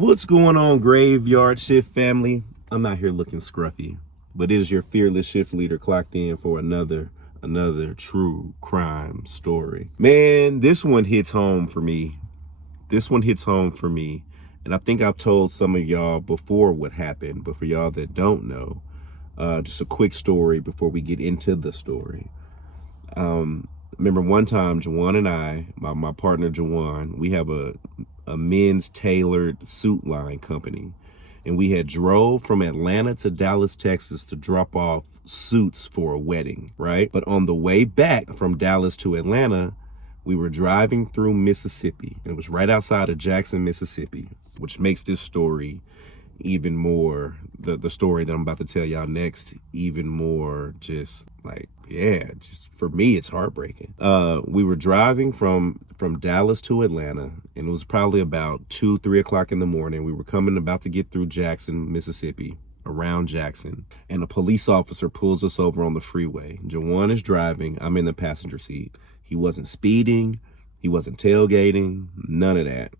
What's going on, Graveyard Shift family? I'm out here looking scruffy, but it is your fearless shift leader clocked in for another true crime story. Man, this one hits home for me. And I think I've told some of y'all before what happened, but for y'all that don't know, just a quick story before we get into the story. Remember one time, Jawan and I, my partner Jawan, we have a men's tailored suit line company. And we had drove from Atlanta to Dallas, Texas to drop off suits for a wedding, right? But on the way back from Dallas to Atlanta, we were driving through Mississippi. It was right outside of Jackson, Mississippi, which makes this story even more, the story that I'm about to tell y'all next, even more just like, yeah, just for me, it's heartbreaking. We were driving from Dallas to Atlanta, and it was probably about 2-3 o'clock in the morning. We were about to get through Jackson, Mississippi, around Jackson, and a police officer pulls us over on the freeway. Jawan is driving, I'm in the passenger seat. He wasn't speeding, he wasn't tailgating, none of that.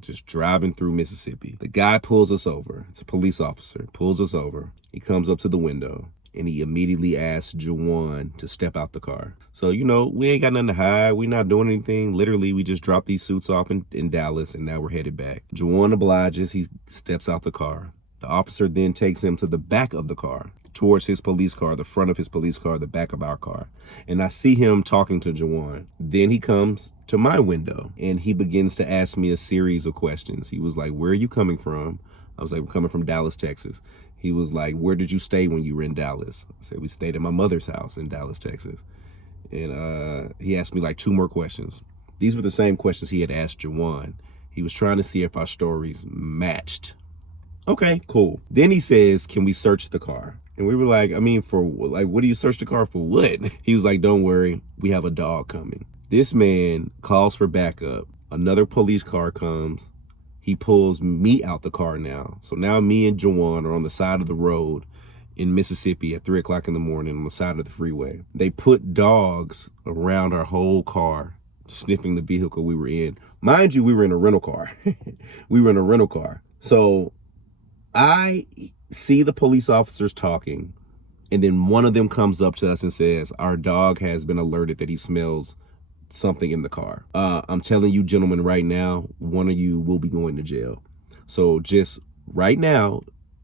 Just driving through Mississippi. The guy pulls us over. It's a police officer, pulls us over. He comes up to the window and he immediately asks Jawan to step out the car. So, you know, we ain't got nothing to hide. We're not doing anything. Literally, we just dropped these suits off in Dallas and now we're headed back. Jawan obliges. He steps out the car. The officer then takes him to the back of the car, towards his police car, the front of his police car, the back of our car. And I see him talking to Jawan. Then he comes to my window and he begins to ask me a series of questions. He was like, where are you coming from? I was like, we're coming from Dallas, Texas. He was like, where did you stay when you were in Dallas? I said, we stayed at my mother's house in Dallas, Texas. And he asked me like 2 more questions. These were the same questions he had asked Jawan. He was trying to see if our stories matched. Okay, cool. Then he says, can we search the car? And we were like, I mean, for like, what do you search the car for? What? He was like, don't worry, we have a dog coming. This man calls for backup. Another police car comes. He pulls me out the car now. So now me and Jawan are on the side of the road in Mississippi at 3 o'clock in the morning on the side of the freeway. They put dogs around our whole car, sniffing the vehicle we were in. Mind you, we were in a rental car. So I see the police officers talking, and then one of them comes up to us and says, our dog has been alerted that he smells something in the car. I'm telling you, gentlemen, right now, one of you will be going to jail. So just right now,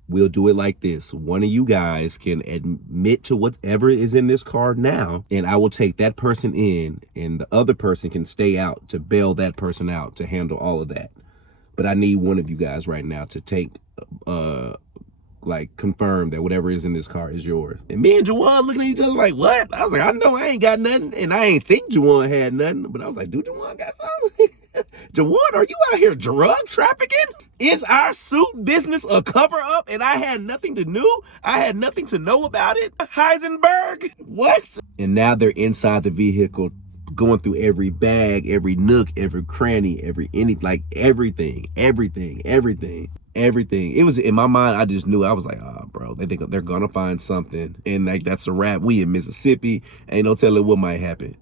we'll do it like this. One of you guys can admit to whatever is in this car now, and I will take that person in, and the other person can stay out to bail that person out to handle all of that. But I need one of you guys right now to take, like, confirm that whatever is in this car is yours. And me and Jawan looking at each other like, what? I was like, I know I ain't got nothing. And I ain't think Jawan had nothing. But I was like, dude, Jawan got something? Jawan, are you out here drug trafficking? Is our suit business a cover up and I had nothing to know? I had nothing to know about it? Heisenberg? What? And now they're inside the vehicle, going through every bag, every nook, every cranny, everything. It was in my mind. I just knew. I was like, oh, bro, they think they're gonna find something, and like that's a wrap. We in Mississippi, ain't no telling what might happen.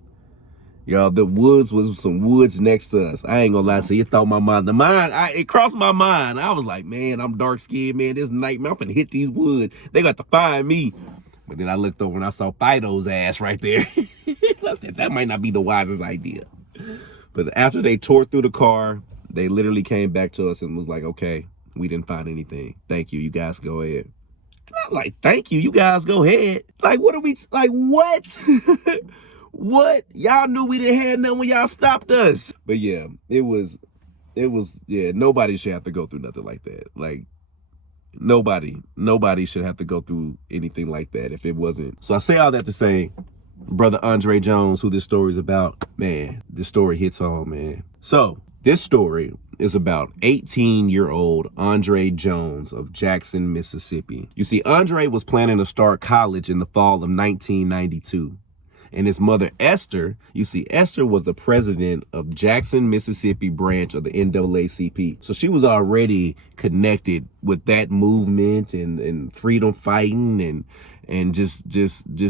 Y'all, the woods was some woods next to us. I ain't gonna lie to you. It thought my mind, it crossed my mind. I was like, man, I'm dark skinned, man. This nightmare, I'm gonna hit these woods. They got to find me. But then I looked over and I saw Fido's ass right there. That might not be the wisest idea. But after they tore through the car, they literally came back to us and was like, okay, we didn't find anything. Thank you. You guys go ahead. And I was like, thank you. You guys go ahead. Like, what are we, like, what? What? Y'all knew we didn't have nothing when y'all stopped us. But yeah, it was, yeah, nobody should have to go through nothing like that. Like, nobody should have to go through anything like that if it wasn't. So I say all that to say, brother Andre Jones, who this story is about, man, this story hits home, man. So this story is about 18-year-old Andre Jones of Jackson, Mississippi. You see, Andre was planning to start college in the fall of 1992. And his mother, Esther, you see, Esther was the president of Jackson, Mississippi branch of the NAACP. So she was already connected with that movement and freedom fighting and just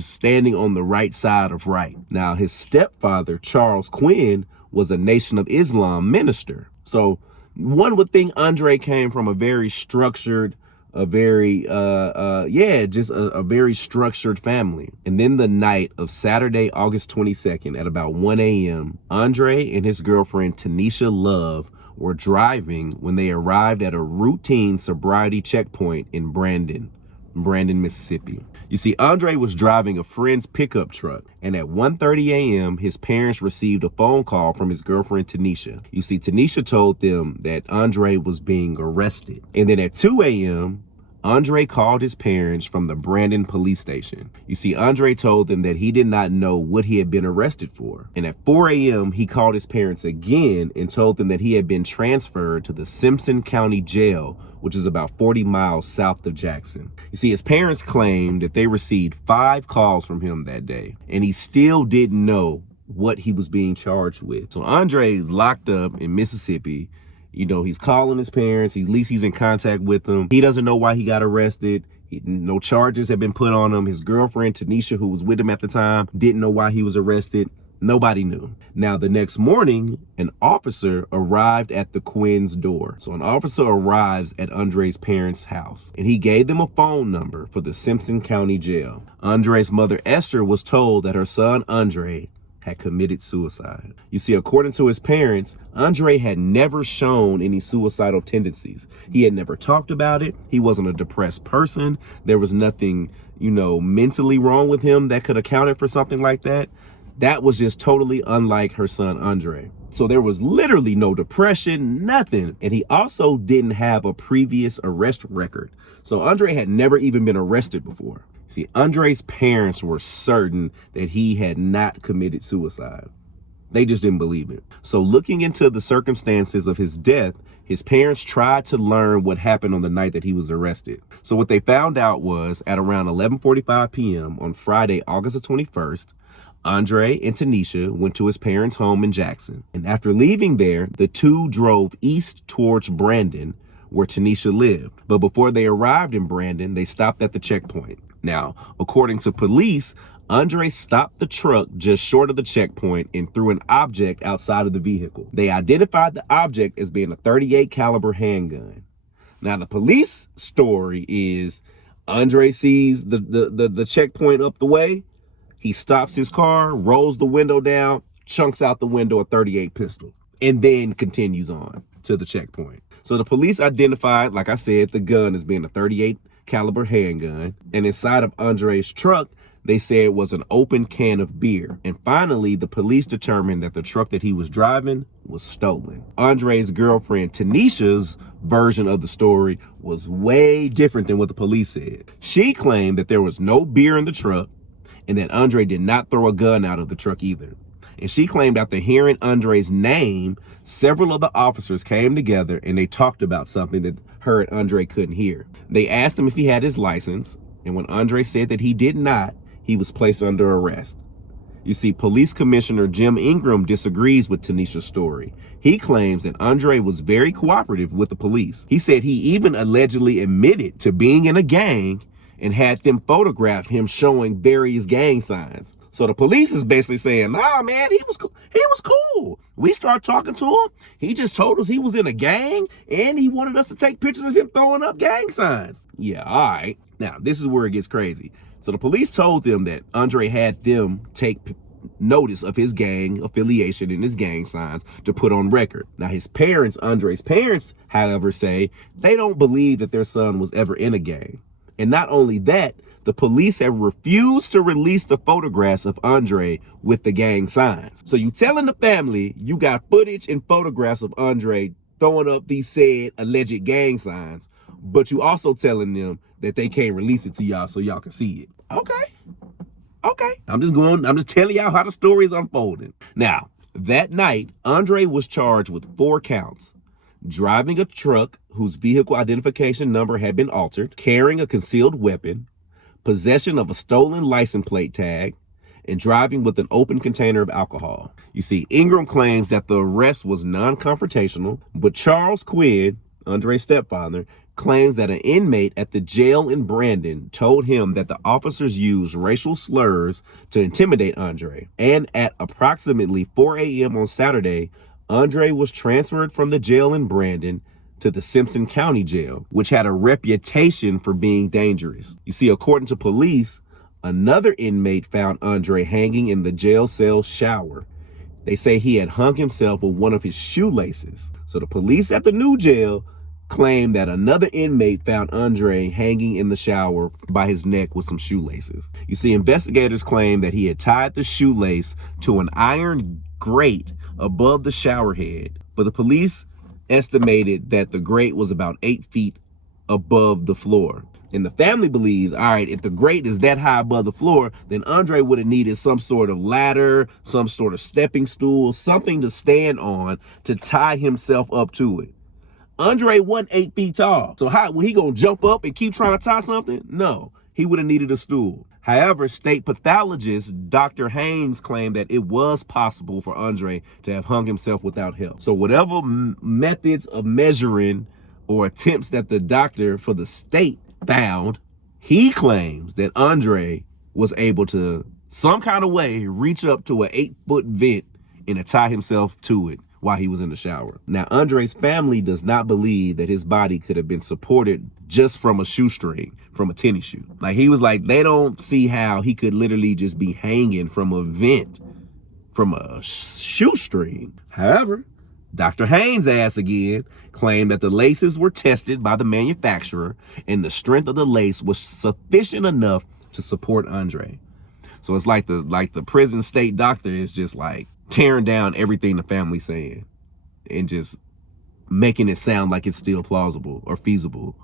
standing on the right side of right. Now, his stepfather, Charles Quinn, was a Nation of Islam minister. So One would think Andre came from a very structured, a very a very structured family. And then the night of Saturday, August 22nd at about 1 a.m., Andre and his girlfriend Tanisha Love were driving when they arrived at a routine sobriety checkpoint in Brandon, Mississippi. You see, Andre was driving a friend's pickup truck, and at 1:30 a.m., his parents received a phone call from his girlfriend, Tanisha. You see, Tanisha told them that Andre was being arrested. And then at 2 a.m., Andre called his parents from the Brandon police station. You see, Andre told them that he did not know what he had been arrested for. And at 4 a.m., he called his parents again and told them that he had been transferred to the Simpson County Jail, which is about 40 miles south of Jackson. You see, his parents claimed that they received 5 calls from him that day, and he still didn't know what he was being charged with. So Andre is locked up in Mississippi. You know, he's calling his parents. At least he's in contact with them. He doesn't know why he got arrested. No charges have been put on him. His girlfriend, Tanisha, who was with him at the time, didn't know why he was arrested. Nobody knew. Now, the next morning, an officer arrived at the Quinn's door. So an officer arrives at Andre's parents' house, and he gave them a phone number for the Simpson County Jail. Andre's mother, Esther, was told that her son, Andre, had committed suicide. You see, according to his parents, Andre had never shown any suicidal tendencies. He had never talked about it. He wasn't a depressed person. There was nothing, mentally wrong with him that could account for something like that. That was just totally unlike her son, Andre. So there was literally no depression, nothing. And he also didn't have a previous arrest record. So Andre had never even been arrested before. See, Andre's parents were certain that he had not committed suicide. They just didn't believe it. So looking into the circumstances of his death, his parents tried to learn what happened on the night that he was arrested. So what they found out was at around 11:45 p.m. on Friday, August the 21st, Andre and Tanisha went to his parents' home in Jackson. And after leaving there, the two drove east towards Brandon, where Tanisha lived. But before they arrived in Brandon, they stopped at the checkpoint. Now, according to police, Andre stopped the truck just short of the checkpoint and threw an object outside of the vehicle. They identified the object as being a .38 caliber handgun. Now, the police story is Andre sees the checkpoint up the way. He stops his car, rolls the window down, chunks out the window a .38 pistol, and then continues on to the checkpoint. So the police identified, like I said, the gun as being a .38 caliber handgun, and inside of Andre's truck, they said it was an open can of beer. And finally, the police determined that the truck that he was driving was stolen. Andre's girlfriend, Tanisha's version of the story was way different than what the police said. She claimed that there was no beer in the truck and that Andre did not throw a gun out of the truck either. And she claimed after hearing Andre's name, several of the officers came together and they talked about something that her and Andre couldn't hear. They asked him if he had his license, and when Andre said that he did not, he was placed under arrest. You see, Police Commissioner Jim Ingram disagrees with Tanisha's story. He claims that Andre was very cooperative with the police. He said he even allegedly admitted to being in a gang and had them photograph him showing various gang signs. So the police is basically saying, nah, man, he was cool. We started talking to him. He just told us he was in a gang and he wanted us to take pictures of him throwing up gang signs. Yeah, all right. Now, this is where it gets crazy. So the police told them that Andre had them take notice of his gang affiliation and his gang signs to put on record. Now, his parents, Andre's parents, however, say they don't believe that their son was ever in a gang. And not only that, the police have refused to release the photographs of Andre with the gang signs. So you telling the family you got footage and photographs of Andre throwing up these said alleged gang signs, but you also telling them that they can't release it to y'all so y'all can see it. Okay. I'm just telling y'all how the story is unfolding. Now, that night, Andre was charged with 4 counts. Driving a truck whose vehicle identification number had been altered, carrying a concealed weapon, possession of a stolen license plate tag, and driving with an open container of alcohol. You see, Ingram claims that the arrest was non-confrontational, but Charles Quinn, Andre's stepfather, claims that an inmate at the jail in Brandon told him that the officers used racial slurs to intimidate Andre. And at approximately 4 a.m. on Saturday, Andre was transferred from the jail in Brandon to the Simpson County Jail, which had a reputation for being dangerous. You see, according to police, another inmate found Andre hanging in the jail cell shower. They say he had hung himself with one of his shoelaces. So the police at the new jail claimed that another inmate found Andre hanging in the shower by his neck with some shoelaces. You see, investigators claim that he had tied the shoelace to an iron grate above the shower head, but the police estimated that the grate was about 8 feet above the floor. And the family believes, all right, if the grate is that high above the floor, then Andre would have needed some sort of ladder, some sort of stepping stool, something to stand on to tie himself up to it. Andre wasn't 8 feet tall. So how, he gonna jump up and keep trying to tie something? No, he would have needed a stool. However, state pathologist Dr. Haynes claimed that it was possible for Andre to have hung himself without help. So whatever methods of measuring or attempts that the doctor for the state found, he claims that Andre was able to some kind of way reach up to an 8-foot vent and tie himself to it while he was in the shower. Now, Andre's family does not believe that his body could have been supported just from a shoestring, from a tennis shoe. Like, he was like, they don't see how he could literally just be hanging from a vent from a shoestring. However, Dr. Haynes' ass again claimed that the laces were tested by the manufacturer and the strength of the lace was sufficient enough to support Andre. So it's like the prison state doctor is just like tearing down everything the family's saying and just making it sound like it's still plausible or feasible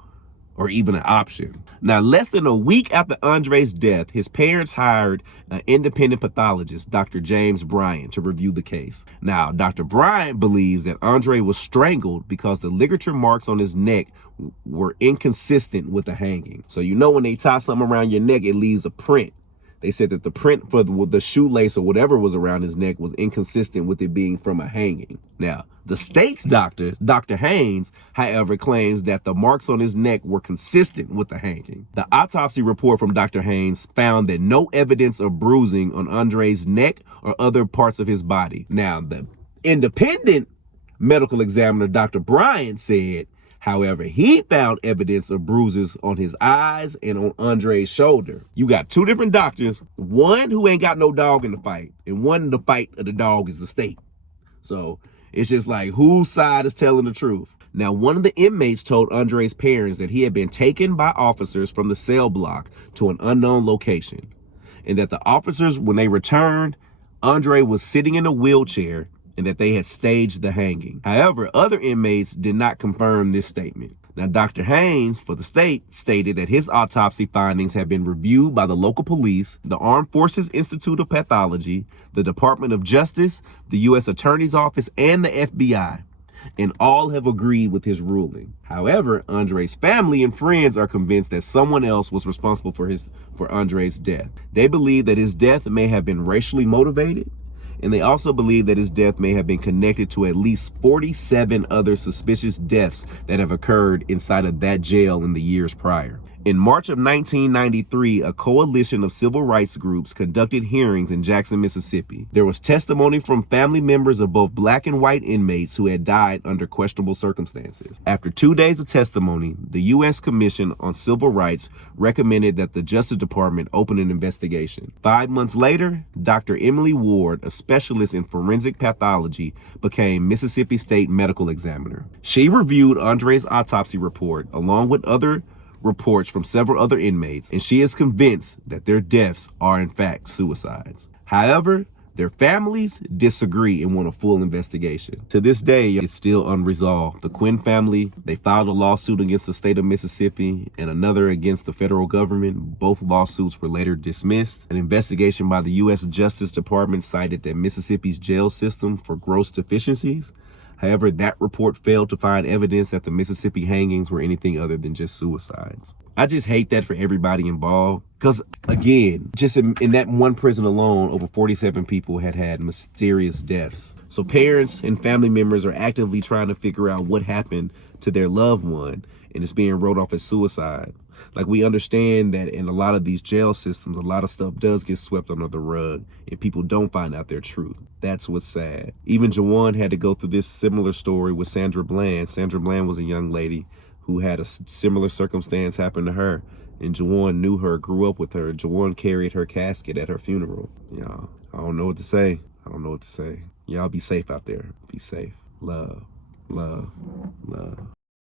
or even an option. Now, less than a week after Andre's death, his parents hired an independent pathologist, Dr. James Bryant, to review the case. Now, Dr. Bryant believes that Andre was strangled because the ligature marks on his neck were inconsistent with the hanging. So you know when they tie something around your neck, it leaves a print. They said that the print for the shoelace or whatever was around his neck was inconsistent with it being from a hanging. Now, the state's doctor, Dr. Haynes, however, claims that the marks on his neck were consistent with the hanging. The autopsy report from Dr. Haynes found that no evidence of bruising on Andre's neck or other parts of his body. Now, the independent medical examiner, Dr. Bryant, said, however, he found evidence of bruises on his eyes and on Andre's shoulder. You got two different doctors, one who ain't got no dog in the fight, and one the fight of the dog is the state. So it's just like, whose side is telling the truth? Now, one of the inmates told Andre's parents that he had been taken by officers from the cell block to an unknown location, and that the officers, when they returned, Andre was sitting in a wheelchair and that they had staged the hanging. However, other inmates did not confirm this statement. Now, Dr. Haynes, for the state, stated that his autopsy findings have been reviewed by the local police, the Armed Forces Institute of Pathology, the Department of Justice, the U.S. Attorney's Office, and the FBI, and all have agreed with his ruling. However, Andre's family and friends are convinced that someone else was responsible for Andre's death. They believe that his death may have been racially motivated, and they also believe that his death may have been connected to at least 47 other suspicious deaths that have occurred inside of that jail in the years prior. In March of 1993, a coalition of civil rights groups conducted hearings in Jackson, Mississippi. There was testimony from family members of both black and white inmates who had died under questionable circumstances. After 2 days of testimony, the U.S. Commission on Civil Rights recommended that the Justice Department open an investigation. 5 months later, Dr. Emily Ward, a specialist in forensic pathology, became Mississippi State Medical Examiner. She reviewed Andre's autopsy report along with other reports from several other inmates, and she is convinced that their deaths are in fact suicides. However, their families disagree and want a full investigation. To this day, it's still unresolved. The Quinn family, they filed a lawsuit against the state of Mississippi and another against the federal government. Both lawsuits were later dismissed. An investigation by the U.S. Justice Department cited that Mississippi's jail system for gross deficiencies. However, that report failed to find evidence that the Mississippi hangings were anything other than just suicides. I just hate that for everybody involved. Because, again, just in that one prison alone, over 47 people had mysterious deaths. So parents and family members are actively trying to figure out what happened to their loved one. and it's being wrote off as suicide. Like, we understand that in a lot of these jail systems, a lot of stuff does get swept under the rug and people don't find out their truth. That's what's sad. Even Jawan had to go through this similar story with Sandra Bland. Sandra Bland was a young lady who had a similar circumstance happen to her. And Jawan knew her, grew up with her. Jawan carried her casket at her funeral. Y'all, I don't know what to say. I don't know what to say. Y'all be safe out there. Be safe. Love, love, love.